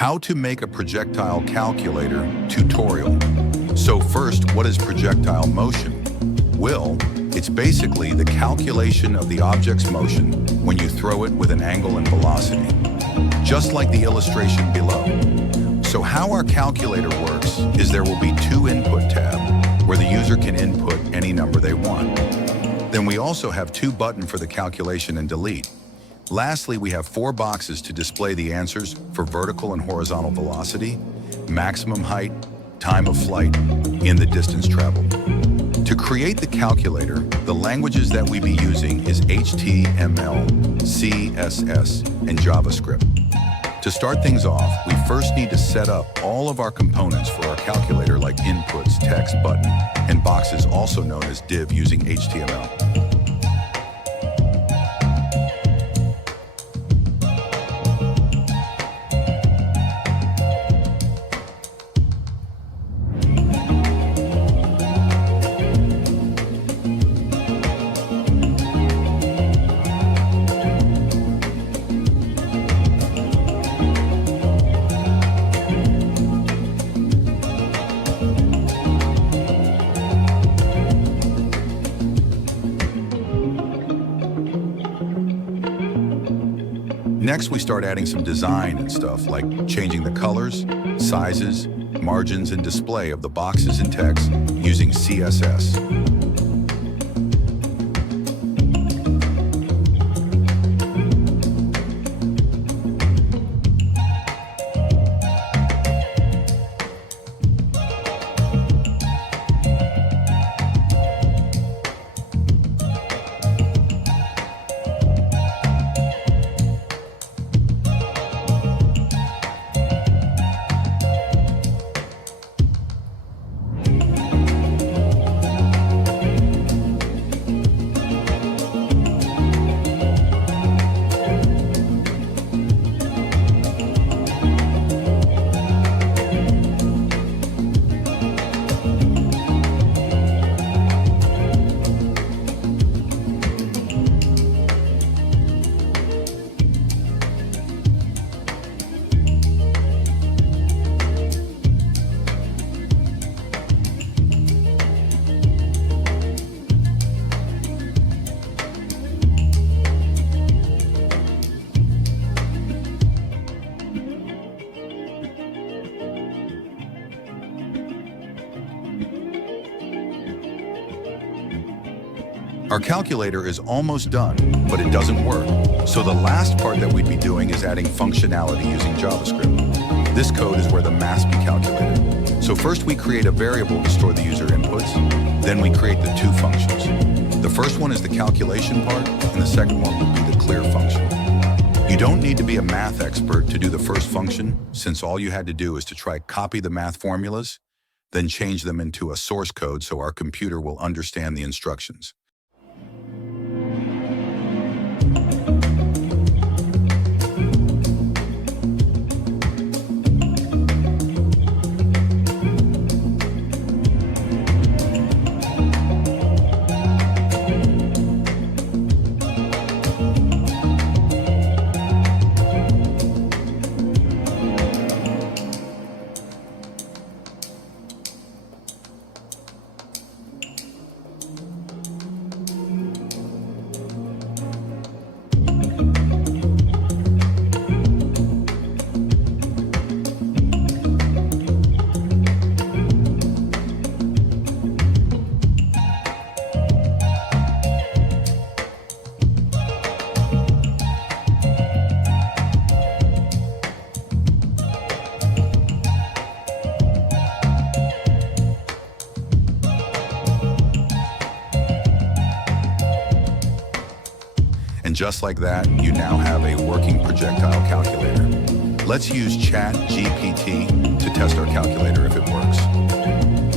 How to make a projectile calculator tutorial. So first, what is projectile motion? Well, it's basically the calculation of the object's motion when you throw it with an angle and velocity, just like the illustration below. So how our calculator works is there will be two input tabs where the user can input any number they want. Then we also have two buttons for the calculation and delete. Lastly, we have four boxes to display the answers for vertical and horizontal velocity, maximum height, time of flight, and the distance traveled. To create the calculator, the languages that we be using is HTML, CSS, and JavaScript. To start things off, we first need to set up all of our components for our calculator like inputs, text, button, and boxes, also known as div, using HTML. Next, we start adding some design and stuff, like changing the colors, sizes, margins, and display of the boxes and text using CSS. Our calculator is almost done, but it doesn't work. So the last part that we'd be doing is adding functionality using JavaScript. This code is where the math be calculated. So first we create a variable to store the user inputs, then we create the two functions. The first one is the calculation part, and the second one will be the clear function. You don't need to be a math expert to do the first function, since all you had to do is to try copy the math formulas, then change them into a source code so our computer will understand the instructions. And just like that, you now have a working projectile calculator. Let's use ChatGPT to test our calculator if it works.